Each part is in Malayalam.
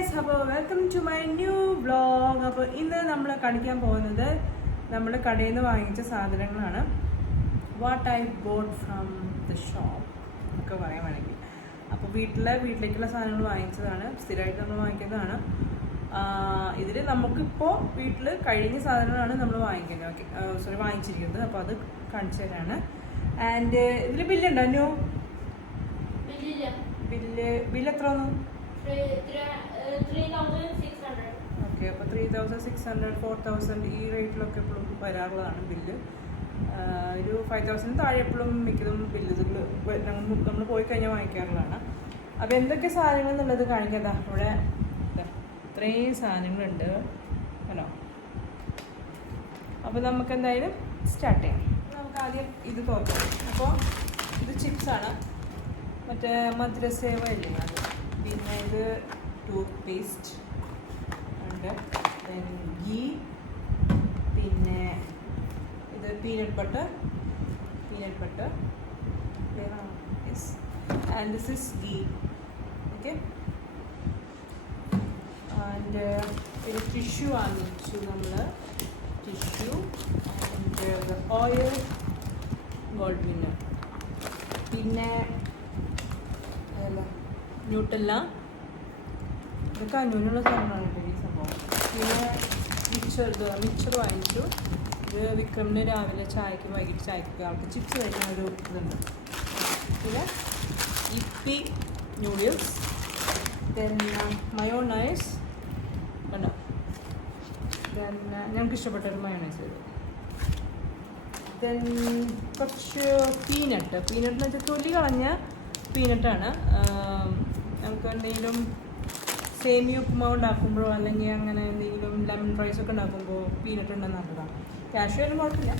ഗൈസ്, അപ്പോൾ welcome to my new vlog. അപ്പോൾ ഇന്ന് നമ്മൾ കാണിക്കാൻ പോകുന്നത് നമ്മൾ കടയിൽ നിന്ന് വാങ്ങിച്ച സാധനങ്ങളാണ്. What I boat from the shop ഒക്കെ പറയാൻ വേണമെങ്കിൽ. അപ്പോൾ വീട്ടിലേക്കുള്ള സാധനങ്ങൾ വാങ്ങിച്ചതാണ്, സ്ഥിരമായിട്ട് നമ്മൾ വാങ്ങിക്കുന്നതാണ്. ഇതിൽ നമുക്കിപ്പോൾ വീട്ടിൽ കഴിഞ്ഞ സാധനങ്ങളാണ് നമ്മൾ വാങ്ങിക്കുന്നത്, വാങ്ങിച്ചിരിക്കുന്നത്. അപ്പോൾ അത് കാണിച്ചു തരാണ്. ആൻഡ് ഇതിൽ ബില്ലുണ്ടോ? ന്യൂ ബില്ല് എത്ര വന്നു? 3,600. ഓക്കെ, അപ്പോൾ 3,600, 4,000 ഈ റേറ്റിലൊക്കെ എപ്പോഴും വരാറുള്ളതാണ് ബില്ല്. ഒരു 5,000 താഴെ എപ്പോഴും മിക്കതും ബില്ല് നമ്മൾ പോയി കഴിഞ്ഞാൽ വാങ്ങിക്കാറുള്ളതാണ്. അപ്പോൾ എന്തൊക്കെ സാധനങ്ങൾ എന്നുള്ളത് കാണിക്കാതാ. ഇവിടെ ഇത്രയും സാധനങ്ങളുണ്ട് ഹലോ. അപ്പോൾ നമുക്ക് എന്തായാലും സ്റ്റാർട്ട് ചെയ്യാം. നമുക്ക് ആദ്യം ഇത് തുറക്കാം. അപ്പോൾ ഇത് ചിപ്സാണ്, മറ്റേ മധുരസേവ ഇല്ലേ അത്. പിന്നെ ഇത് ടൂത്ത് പേസ്റ്റ് ഉണ്ട്, ഗീ, പിന്നെ ഇത് peanut butter yes, and this is ghee. Okay, and പിന്നെ ടിഷ്യൂ വാങ്ങിച്ചു നമ്മൾ, tissue and oil gold winner, പിന്നെ ന്യൂട്ടെല്ല, ഇതൊക്കെ അഞ്ഞൂനുള്ള സാധനമാണ് കേട്ടോ ഈ സംഭവം. പിന്നെ മിക്സർ വാങ്ങിച്ചു. ഇത് വിക്രമിന് രാവിലെ ചായക്ക് വൈകിട്ട് ചായക്ക് ആൾക്ക് ചിപ്സ് കഴിക്കുന്ന ഒരു ഇതുണ്ട്. പിന്നെ ഇപ്പി നൂഡിൽസ്, ദെൻ മയോണൈസ് കണ്ടോ, ദെൻ ഞങ്ങൾക്ക് ഇഷ്ടപ്പെട്ടൊരു മയോണൈസ് ഇത്. ദെൻ കുറച്ച് പീനട്ട് എന്ന് വെച്ചാൽ തൊലി കളഞ്ഞ പീനട്ടാണ്. നമുക്ക് എന്തെങ്കിലും സേമിയ ഉപ്പുമാവ് ഉണ്ടാക്കുമ്പോഴോ അല്ലെങ്കിൽ അങ്ങനെ എന്തെങ്കിലും ലെമൺ റൈസൊക്കെ ഉണ്ടാക്കുമ്പോൾ പീനട്ട് ഉണ്ടെന്ന് നല്ലതാണ്. ക്യാഷ് ആയാലും കുഴപ്പമില്ല.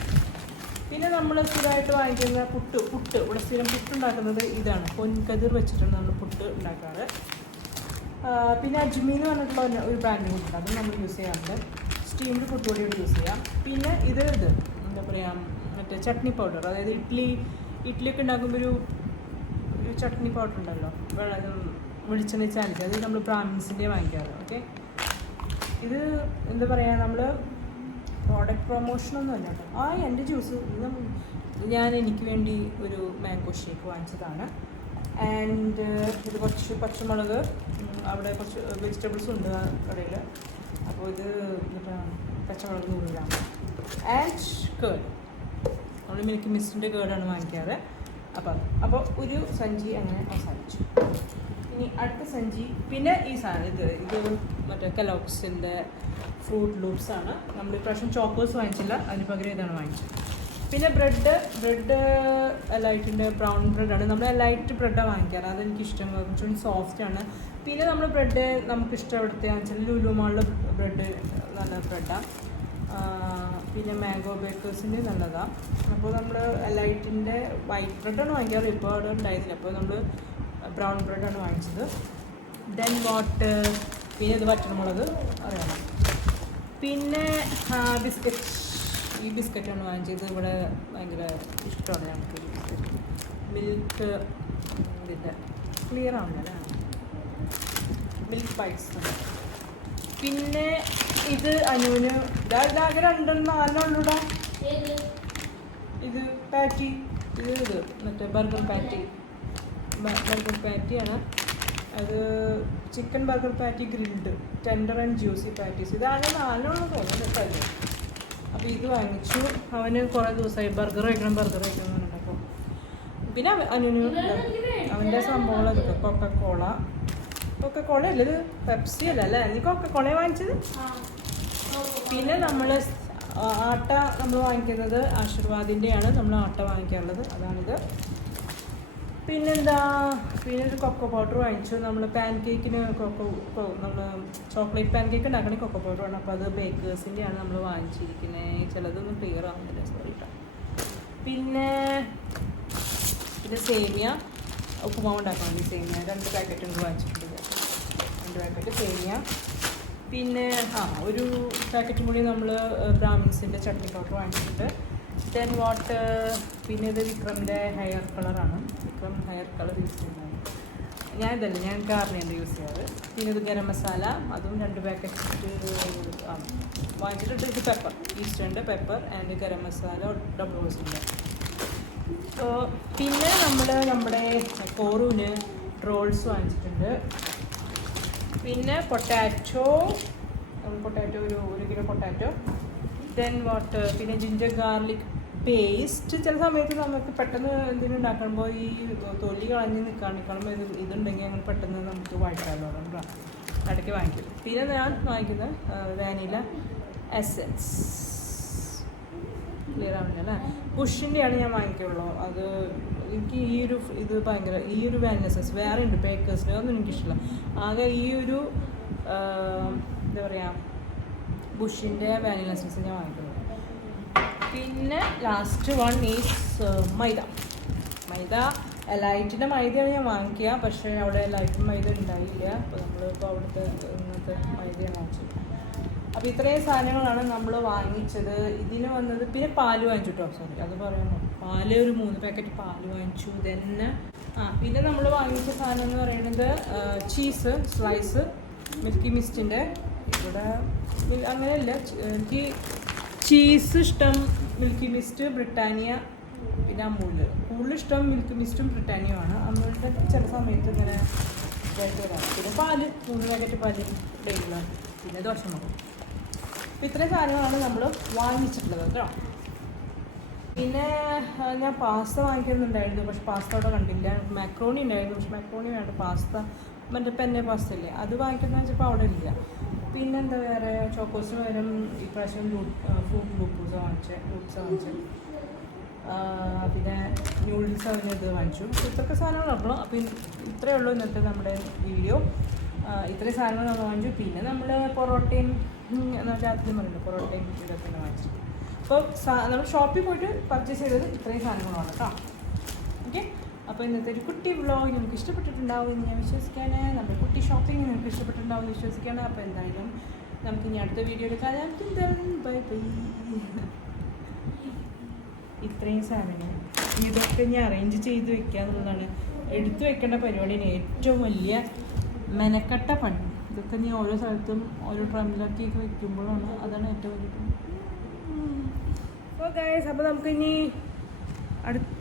പിന്നെ നമ്മൾ സ്ഥിരമായിട്ട് വാങ്ങിക്കുന്ന പുട്ട് ഇവിടെ സ്ഥിരം പുട്ടുണ്ടാക്കുന്നത് ഇതാണ്, പൊൻകതിർ വെച്ചിട്ടാണ് നമ്മൾ പുട്ട് ഉണ്ടാക്കാറ്. പിന്നെ അജ്മി എന്ന് പറഞ്ഞിട്ടുള്ള ഒരു ബ്രാൻഡ് പുട്ടുണ്ട്, അതും നമ്മൾ യൂസ് ചെയ്യാറുണ്ട്. സ്റ്റീംഡ് പുട്ടുപൊടിയോട് യൂസ് ചെയ്യാം. പിന്നെ ഇത് എന്താ പറയുക, മറ്റേ ചട്നി പൗഡർ, അതായത് ഇഡ്ഡലിയൊക്കെ ഉണ്ടാക്കുമ്പോൾ ഒരു ചട്നി പൗഡർ ഉണ്ടല്ലോ, വെളിച്ചെണ്ണ ചാലിക്ക്, അത് നമ്മൾ ബ്രാഹ്മിൻസിൻ്റെ വാങ്ങിക്കാറ്. ഓക്കെ, ഇത് എന്താ പറയുക, നമ്മൾ പ്രോഡക്റ്റ് പ്രൊമോഷനൊന്നും അല്ല കേട്ടോ. എൻ്റെ ജ്യൂസ് ഞാൻ എനിക്ക് വേണ്ടി ഒരു മാംഗോ ഷേക്ക് വാങ്ങിച്ചതാണ്. ആൻഡ് ഇത് കുറച്ച് പച്ചമുളക്, അവിടെ കുറച്ച് വെജിറ്റബിൾസ് ഉണ്ട് ആ കടയിൽ. അപ്പോൾ ഇത് പച്ചമുളക് 100 ഗ്രാം. ആൻഡ് കേർഡ്, നമ്മൾ മിൽക്ക് മിസ്റ്റിൻ്റെ കേർഡാണ് വാങ്ങിക്കാറ്. അപ്പോൾ ഒരു സഞ്ചി അങ്ങനെ അവസാനിച്ചു. ഇനി അടുത്ത സഞ്ചി, പിന്നെ ഈ സാധനം ഇത് മറ്റേ കലോക്സിൻ്റെ ഫ്രൂട്ട് ലൂപ്സ് ആണ്. നമ്മൾ ഇപ്രാവശ്യം ചോക്കേഴ്സ് വാങ്ങിച്ചില്ല, അതിന് പകരം ഇതാണ് വാങ്ങിച്ചത്. പിന്നെ ബ്രെഡ് എലൈറ്റിൻ്റെ ബ്രൗൺ ബ്രെഡാണ്, നമ്മൾ എലൈറ്റ് ബ്രെഡാണ് വാങ്ങിക്കാറ്, അതെനിക്ക് ഇഷ്ടം, കുറച്ചുകൂടി സോഫ്റ്റാണ്. പിന്നെ നമ്മൾ ബ്രെഡ് നമുക്കിഷ്ടം എവിടുത്തെയാണെന്ന് വെച്ചാൽ ലുലു മാളിലെ ബ്രെഡ് നല്ല ബ്രെഡാണ്. പിന്നെ മാംഗോ ബേക്കേഴ്സിൻ്റെ നല്ലതാണ്. അപ്പോൾ നമ്മൾ എലൈറ്റിൻ്റെ വൈറ്റ് ബ്രെഡാണ് വാങ്ങിക്കാറ്, ഇപ്പോൾ അവിടെ ഉണ്ടായിരുന്നില്ല, അപ്പോൾ നമ്മൾ ബ്രൗൺ ബ്രെഡാണ് വാങ്ങിച്ചത്. ദെൻ വാട്ടർ, പിന്നെ ഇത് വറ്റൽമുളക് അറിയാം. പിന്നെ ബിസ്ക്കറ്റ്, ഈ ബിസ്ക്കറ്റാണ് വാങ്ങിച്ചത്. ഇവിടെ ഭയങ്കര ഇഷ്ടമാണ് ഞങ്ങൾക്ക് ബിസ്ക്കറ്റ്. മിൽക്ക് ഇതിൻ്റെ ക്ലിയർ ആവുന്നില്ല, മിൽക്ക് ബൈറ്റ്സ്. പിന്നെ ഇത് അനുവിന് ഇതാകെ 2-4 ഉള്ളൂടാ. ഇത് പാറ്റി, ഇത് മറ്റേ ബർഗർ പാറ്റിയാണ്. അത് chicken burger patty grilled, tender and juicy patties. ഇതാകെ 4 തോന്നുന്നു കേട്ടോ. അപ്പോൾ ഇത് വാങ്ങിച്ചു. അവന് കുറേ ദിവസമായി ബർഗർ കഴിക്കണം എന്ന് പറഞ്ഞിട്ടപ്പോൾ. പിന്നെ അനുവിന് അവൻ്റെ സംഭവങ്ങൾ അതൊക്കെ കൊക്കക്കോള അല്ല, ഇത് പെപ്സി അല്ലേ, നീ കൊക്കക്കോള വാങ്ങിച്ചത്. പിന്നെ നമ്മൾ ആട്ട നമ്മൾ വാങ്ങിക്കുന്നത് ആശീർവാദിൻ്റെയാണ്, നമ്മൾ ആട്ട വാങ്ങിക്കാറുള്ളത്, അതാണിത്. പിന്നെന്താ, പിന്നെ ഒരു കൊക്കോ പൗഡർ വാങ്ങിച്ചു. നമ്മൾ പാൻ കേക്കിന് നമ്മൾ ചോക്ലേറ്റ് പാൻ കേക്ക് ഉണ്ടാക്കണമെങ്കിൽ കൊക്കോ പൗഡർ വേണം. അപ്പോൾ അത് ബേക്കേഴ്സിൻ്റെയാണ് നമ്മൾ വാങ്ങിച്ചിരിക്കുന്നത്. ചിലതൊന്നും ക്ലിയർ ആവുന്നില്ല, സോറി കേട്ടോ. പിന്നെ സേമിയ ഉപ്പുമാവ് ഉണ്ടാക്കാൻ വേണ്ടി സേമിയ 2 പാക്കറ്റ് ഉണ്ട് വാങ്ങിച്ചിട്ടുണ്ട്, 2 പാക്കറ്റ് സേമിയ. പിന്നെ ഒരു പാക്കറ്റും കൂടി നമ്മൾ ബ്രാഹ്മിൻസിൻ്റെ ചട്നി പൗഡർ വാങ്ങിച്ചിട്ടുണ്ട്. ദെൻ വാട്ടർ, പിന്നെ ഇത് വിക്രമിൻ്റെ ഹെയർ കളറാണ്, വിക്രം ഹെയർ കളർ യൂസ് ചെയ്യുന്നത്. ഞാൻ ഗാർണിയറിൻ്റെ യൂസ് ചെയ്യാറ്. പിന്നെ ഇത് ഗരം മസാല, അതും 2 പാക്കറ്റ് വാങ്ങിച്ചിട്ടുണ്ട്. ഇത് പെപ്പർ, ഈസ്റ്റേണിൻ്റെ pepper and garam masala double റോസിൻ്റെ. പിന്നെ നമ്മുടെ കോറൂന് റോൾസ് വാങ്ങിച്ചിട്ടുണ്ട്. പിന്നെ പൊട്ടാറ്റോ ഒരു 1 കിലോ പൊട്ടാറ്റോ. ദെൻ വാട്ട്, പിന്നെ ജിഞ്ചർ ഗാർലിക് പേസ്റ്റ്. ചില സമയത്ത് നമുക്ക് പെട്ടെന്ന് എന്തെങ്കിലും ഉണ്ടാക്കുമ്പോൾ ഈ തൊലി കളഞ്ഞ് നിൽക്കാണിക്കുമ്പോൾ ഇതുണ്ടെങ്കിൽ അങ്ങനെ പെട്ടെന്ന് നമുക്ക് വഴറ്റാമല്ലോ, ഇടയ്ക്ക് വാങ്ങിക്കും. പിന്നെ ഞാൻ വാങ്ങിക്കുന്നത് വാനില എസൻസ്. ക്ലിയർ ആവുന്നില്ല അല്ലേ? ബുഷിൻ്റെയാണ് ഞാൻ വാങ്ങിക്കുള്ളൂ. അത് എനിക്ക് ഇത് ഭയങ്കര വാനില എസൻസ് വേറെ ഉണ്ട് ബേക്കേഴ്സിന്, അതൊന്നും എനിക്കിഷ്ടമില്ല. ആകെ എന്താ പറയുക, ബുഷിൻ്റെ വാനില എസൻസ് ഞാൻ വാങ്ങിക്കുന്നത്. പിന്നെ ലാസ്റ്റ് വൺ ഈസ് മൈദ. എലൈറ്റിൻ്റെ മൈദയാണ് ഞാൻ വാങ്ങിക്കുക, പക്ഷേ അവിടെ എലൈറ്റ് മൈദ ഉണ്ടായില്ല. അപ്പോൾ നമ്മളിപ്പോൾ അവിടുത്തെ ഇന്നത്തെ മൈദയാണ് വാങ്ങിച്ചത്. അപ്പോൾ ഇത്രയും സാധനങ്ങളാണ് നമ്മൾ വാങ്ങിച്ചത്. ഇതിന് വന്നത് പിന്നെ പാല് വാങ്ങിച്ചു കേട്ടോ, സോറി അത് പറയണം. പാല് ഒരു 3 പാക്കറ്റ് പാല് വാങ്ങിച്ചു. പിന്നെ നമ്മൾ വാങ്ങിച്ച സാധനം എന്ന് പറയുന്നത് ചീസ് സ്ലൈസ്, മിൽക്കി മിസ്റ്റിൻ്റെ. ഇവിടെ അങ്ങനെയല്ല, എനിക്ക് ചീസ് ഇഷ്ടം മിൽക്കി മിസ്റ്റ്, ബ്രിട്ടാനിയ, പിന്നെ അമൂല്. കൂടുതൽ ഇഷ്ടം മിൽക്കി മിസ്റ്റും ബ്രിട്ടാനിയുമാണ്. അമൂലിൻ്റെ ചില സമയത്ത് ഇങ്ങനെ ഇതായിട്ട് വരാം. പിന്നെ പാല് 3 പാക്കറ്റ് പാല് ഡെയിലാണ്. പിന്നെ ദോശമാവും. അപ്പോൾ ഇത്രയും സാധനങ്ങളാണ് നമ്മൾ വാങ്ങിച്ചിട്ടുള്ളത് കേട്ടോ. പിന്നെ ഞാൻ പാസ്ത വാങ്ങിക്കുന്നുണ്ടായിരുന്നു, പക്ഷെ പാസ്ത അവിടെ കണ്ടില്ല. മാക്രോണി ഉണ്ടായിരുന്നു, പക്ഷെ മാക്രോണി വേണ്ട, പാസ്ത മറ്റേ പെന്നെ പാസ്ത ഇല്ലേ അത് വാങ്ങിക്കുന്ന വെച്ചപ്പോൾ അവിടെ ഇല്ല. പിന്നെന്താ വേറെ, ചോക്കോസിന് പകരം ഇപ്രാവശ്യം ഫ്രൂട്ട് ലൂപ്സ് വാങ്ങിച്ചു. പിന്നെ നൂഡിൽസ് ഇത് വാങ്ങിച്ചു. ഇത്രയൊക്കെ സാധനങ്ങളാണല്ലോ. അപ്പോൾ ഇത്രയേ ഉള്ളൂ ഇന്നത്തെ നമ്മുടെ വീഡിയോ. ഇത്രയും സാധനങ്ങൾ നമ്മൾ വാങ്ങിച്ചു. പിന്നെ നമ്മൾ പൊറോട്ടയും രാത്രി പറയുന്നത് പൊറോട്ടയും ഇതൊക്കെ വാങ്ങിച്ചു. അപ്പോൾ നമ്മൾ ഷോപ്പിൽ പോയിട്ട് പർച്ചേസ് ചെയ്തത് ഇത്രയും സാധനങ്ങളാണ് കേട്ടോ. ഓക്കെ, അപ്പോൾ ഇന്നത്തെ ഒരു കുട്ടി വ്ളോഗ് നിങ്ങൾക്ക് ഇഷ്ടപ്പെട്ടിട്ടുണ്ടാവും എന്ന് ഞാൻ വിശ്വസിക്കുകയാണ്. നമ്മുടെ കുട്ടി ഷോപ്പിംഗ് നിങ്ങൾക്ക് ഇഷ്ടപ്പെട്ടിട്ടുണ്ടാവും എന്ന് വിശ്വസിക്കുകയാണ്. അപ്പോൾ എന്തായാലും നമുക്ക് ഇനി അടുത്ത വീഡിയോയിൽ കാണാം. Bye bye. ഇത്രയും സാധനങ്ങൾ ഇതൊക്കെ ഞാൻ അറേഞ്ച് ചെയ്ത് വെക്കുക എന്നുള്ളതാണ്. എടുത്തു വെക്കേണ്ട പരിപാടിയാണ് ഏറ്റവും വലിയ മെനക്കെട്ട പണി. ഇതൊക്കെ ഞാൻ ഓരോ സ്ഥലത്തും ഓരോ ഡ്രമ്മിലൊക്കെ വെക്കുമ്പോഴാണ്, അതാണ് ഏറ്റവും വലിയ പണി. അപ്പോൾ ഗൈസ്, അപ്പോൾ നമുക്കിനി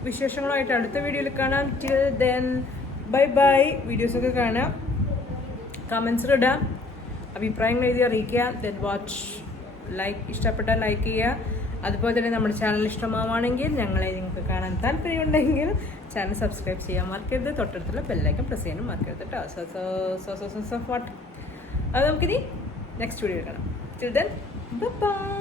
വിശേഷങ്ങളായിട്ട് അടുത്ത വീഡിയോയിൽ കാണാം. Till then bye bye. വീഡിയോസൊക്കെ കാണാം, കമൻസിൽ ഇടാം, അഭിപ്രായങ്ങൾ എഴുതി അറിയിക്കുക. ദെൻ വാച്ച്, ഇഷ്ടപ്പെട്ടാൽ ലൈക്ക് ചെയ്യുക. അതുപോലെ തന്നെ നമ്മുടെ ചാനൽ ഇഷ്ടമാവുകയാണെങ്കിൽ, ഞങ്ങളെ നിങ്ങൾക്ക് കാണാൻ താല്പര്യമുണ്ടെങ്കിൽ ചാനൽ സബ്സ്ക്രൈബ് ചെയ്യാൻ മറക്കരുത്. തൊട്ടടുത്തുള്ള ബെല്ലൈക്കൺ പ്രസ് ചെയ്യാനും മറക്കരുത് കേട്ടോ. വാട്ട്, അത് നമുക്കിനി നെക്സ്റ്റ് വീഡിയോയിൽ കാണാം. Till then bye bye.